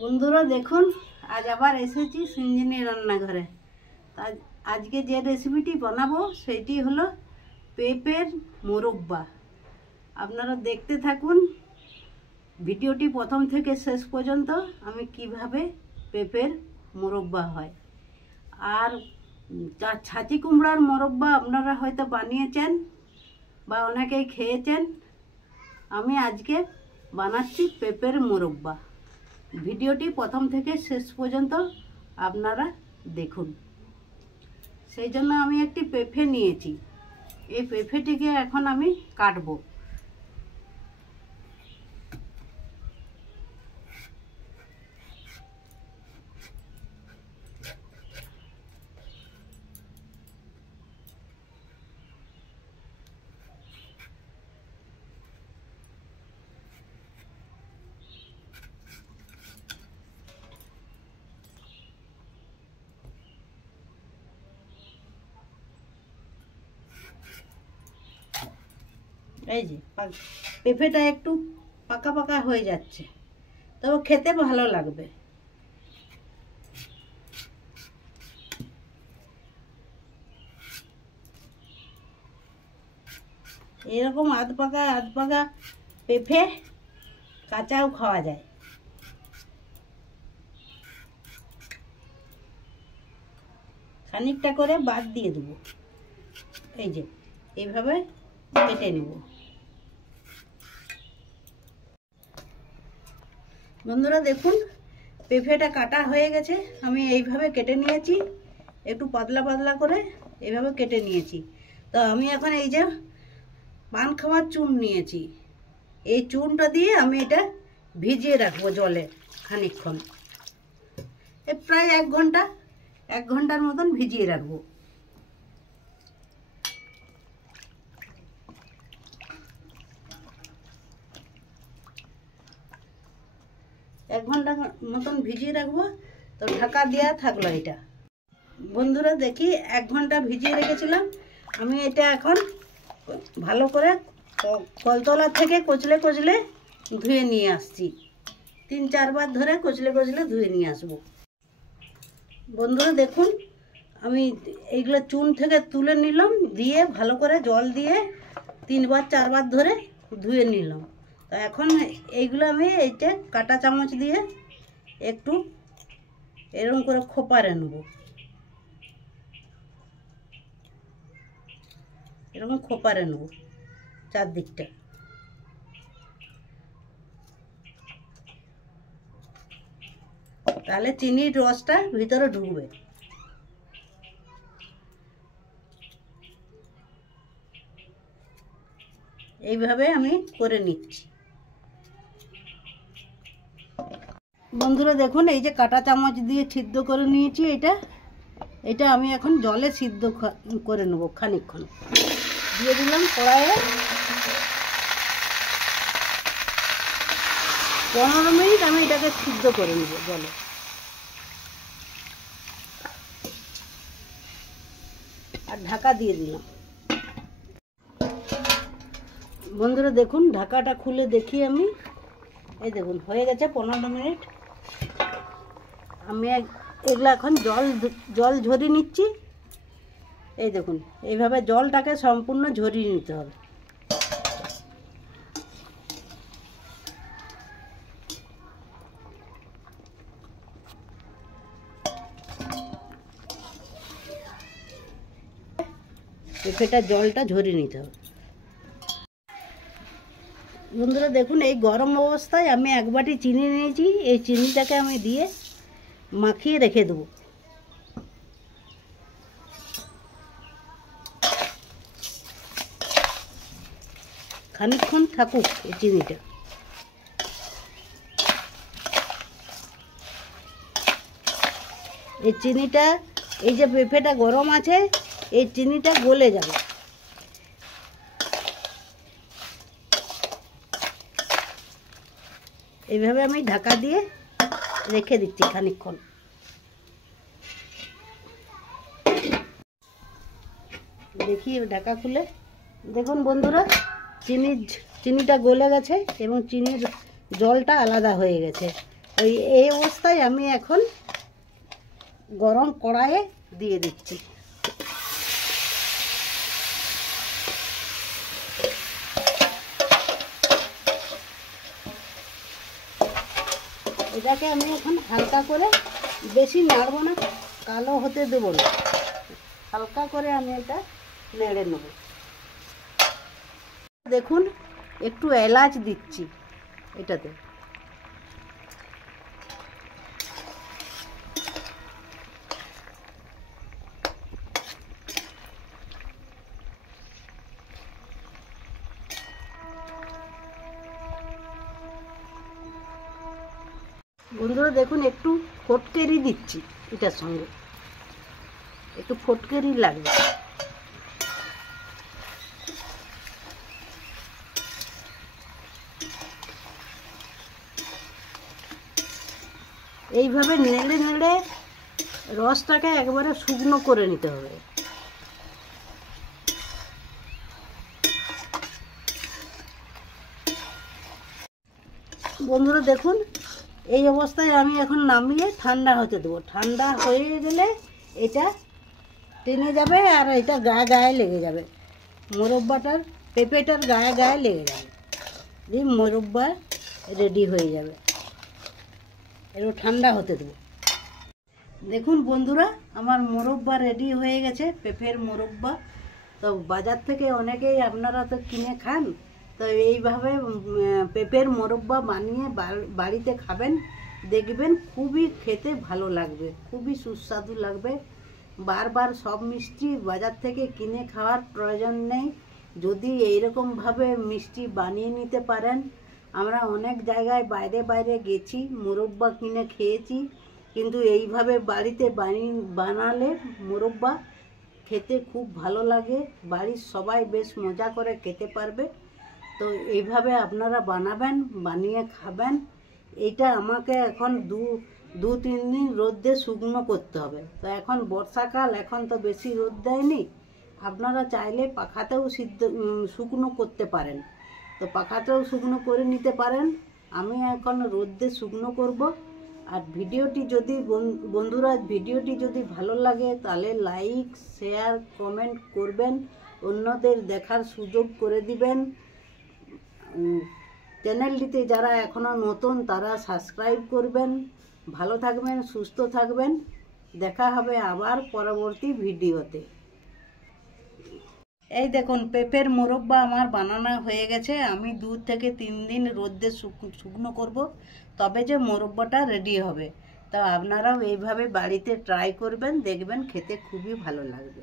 বন্ধুরা দেখুন, আজ আবার এসেছি সিঞ্জিনী রান্নাঘরে। আজকে যে রেসিপিটি বানাবো সেটি হলো পেঁপের মোরব্বা। আপনারা দেখতে থাকুন ভিডিওটি প্রথম থেকে শেষ পর্যন্ত, আমি কিভাবে পেঁপের মোরব্বা হয়। আর ছাঁচি কুমড়ার মোরব্বা আপনারা হয়তো বানিয়েছেন বা অনেকেই খেয়েছেন। আমি আজকে বানাচ্ছি পেঁপের মোরব্বা। ভিডিওটি প্রথম থেকে শেষ পর্যন্ত আপনারা দেখুন। সেই জন্য আমি একটি পেঁপে নিয়েছি। এই পেঁপেটিকে এখন আমি কাটবো। এই যে পেঁপেটা একটু পাকা পাকা হয়ে যাচ্ছে, তবে খেতে ভালো লাগবে। এরকম আধ পাকা পেঁপে কাঁচাও খাওয়া যায়। খানিকটা করে বাদ দিয়ে দেবো। এই যে এইভাবে কেটে নেব। বন্ধুরা দেখুন, পেঁপেটা কাটা হয়ে গেছে। আমি এইভাবে কেটে নিয়েছি, একটু পাতলা পাতলা করে এইভাবে কেটে নিয়েছি। তো আমি এখন এই যে পান খাওয়ার চুন নিয়েছি, এই চুনটা দিয়ে আমি এটা ভিজিয়ে রাখবো জলে খানিকক্ষণ। প্রায় 1 ঘন্টার মতন ভিজিয়ে রাখবো। এক ঘন্টা মতন ভিজিয়ে রাখবো। তো ঢাকা দেওয়া থাকলো এটা। বন্ধুরা দেখি 1 ঘন্টা ভিজিয়ে রেখেছিলাম। আমি এটা এখন ভালো করে কলতলা থেকে কচলে কচলে ধুয়ে নিয়ে আসছি। 3-4 বার ধরে কচলে কচলে ধুয়ে নিয়ে আসবো। বন্ধুরা দেখুন, আমি এইগুলো চুন থেকে তুলে নিলাম, দিয়ে ভালো করে জল দিয়ে 3-4 বার ধরে ধুয়ে নিলাম। তো এখন এইগুলো আমি এইটা কাঁটা চামচ দিয়ে একটু এরকম করে খোপারে নেব। এরকম খোপারে নেব চারদিকটা। তাহলে চিনির রসটা ভিতরে ঢুকবে। এইভাবে আমি করে নিচ্ছি। বন্ধুরা দেখুন, এই যে কাঁটা চামচ দিয়ে সিদ্ধ করে নিয়েছি, এটা আমি এখন জলে সিদ্ধ করে নেব খানিকক্ষণ। দিয়ে দিলাম কড়াইয়ে। 15 মিনিট আমি এটাকে সিদ্ধ করে নেব জলে। আর ঢাকা দিয়ে দিলাম। বন্ধুরা দেখুন, ঢাকাটা খুলে দেখি আমি। এই দেখুন হয়ে গেছে 15 মিনিট। আমি এগুলো এখন জল ঝরিয়ে নিচ্ছি। এই দেখুন এইভাবে জলটাকে সম্পূর্ণ ঝরিয়ে নিতে হবে। পেঁপেটা জলটা ঝরিয়ে নিতে হবে। বন্ধুরা দেখুন, এই গরম অবস্থায় আমি 1 বাটি চিনি নিয়েছি। এই চিনিটাকে আমি দিয়ে মাখিয়ে রেখে দেবো। খানিকক্ষণ থাকুক এই চিনিটা। এই চিনিটা, এই যে পেঁপেটা গরম আছে, এই চিনিটা গলে যাবে। এইভাবে আমি ঢাকা দিয়ে রেখে দিচ্ছি খানিকক্ষণ। দেখি ঢাকা খুলে দেখুন বন্ধুরা, চিনিটা গলে গেছে এবং চিনির জলটা আলাদা হয়ে গেছে। এই অবস্থায় আমি এখন গরম কড়াইয়ে দিয়ে দিচ্ছি। এটাকে আমি এখন হালকা করে, বেশি নাড়বো না, কালো হতে দেবো না, হালকা করে আমি এটা নেড়ে নেব। দেখুন একটু এলাচ দিচ্ছি এটাতে। বন্ধুরা দেখুন একটু ফটকেরি দিচ্ছি, এটার সঙ্গে একটু ফটকেরি লাগবে। এইভাবে নেড়ে নেড়ে রসটাকে একবারে শুকনো করে নিতে হবে। বন্ধুরা দেখুন এই অবস্থায় আমি এখন নামিয়ে ঠান্ডা হতে দেবো। ঠান্ডা হয়ে গেলে এটা টেনে যাবে আর এটা গায়ে গায়ে লেগে যাবে, মোরব্বাটার পেঁপেটার গায়ে গায়ে লেগে যাবে, দিয়ে মোরব্বা রেডি হয়ে যাবে। এবার ঠান্ডা হতে দেবো। দেখুন বন্ধুরা আমার মোরব্বা রেডি হয়ে গেছে, পেঁপের মোরব্বা। তো বাজার থেকে অনেকেই আপনারা তো কিনে খান, তো এইভাবে পেঁপের মোরব্বা বানিয়ে বাড়িতে খাবেন, দেখবেন খুবই খেতে ভালো লাগবে, খুবই সুস্বাদু লাগবে। বারবার সব মিষ্টি বাজার থেকে কিনে খাওয়ার প্রয়োজন নেই, যদি এইরকমভাবে মিষ্টি বানিয়ে নিতে পারেন। আমরা অনেক জায়গায় বাইরে বাইরে গেছি, মোরব্বা কিনে খেয়েছি, কিন্তু এইভাবে বাড়িতে বানালে মোরব্বা খেতে খুব ভালো লাগে, বাড়ির সবাই বেশ মজা করে খেতে পারবে। তো এইভাবে আপনারা বানাবেন, বানিয়ে খাবেন। এইটা আমাকে এখন দু তিন দিন রোদে শুকনো করতে হবে। তো এখন বর্ষাকাল, এখন তো বেশি রোদ দেয়নি, আপনারা চাইলে পাখাতেও শুকনো করতে পারেন, তো পাখাতেও শুকনো করে নিতে পারেন। আমি এখন রোদে শুকনো করব। আর ভিডিওটি যদি বন্ধুরা ভিডিওটি যদি ভালো লাগে তাহলে লাইক শেয়ার কমেন্ট করবেন, অন্যদের দেখার সুযোগ করে দিবেন। চ্যানেলটিতে যারা এখনও নতুন তারা সাবস্ক্রাইব করবেন। ভালো থাকবেন, সুস্থ থাকবেন, দেখা হবে আবার পরবর্তী ভিডিওতে। এই দেখুন পেঁপের মোরব্বা আমার বানানো হয়ে গেছে। আমি 2 থেকে 3 দিন রোদে শুকনো করব, তবে যে মোরব্বাটা রেডি হবে। তো আপনারাও এইভাবে বাড়িতে ট্রাই করবেন, দেখবেন খেতে খুবই ভালো লাগবে।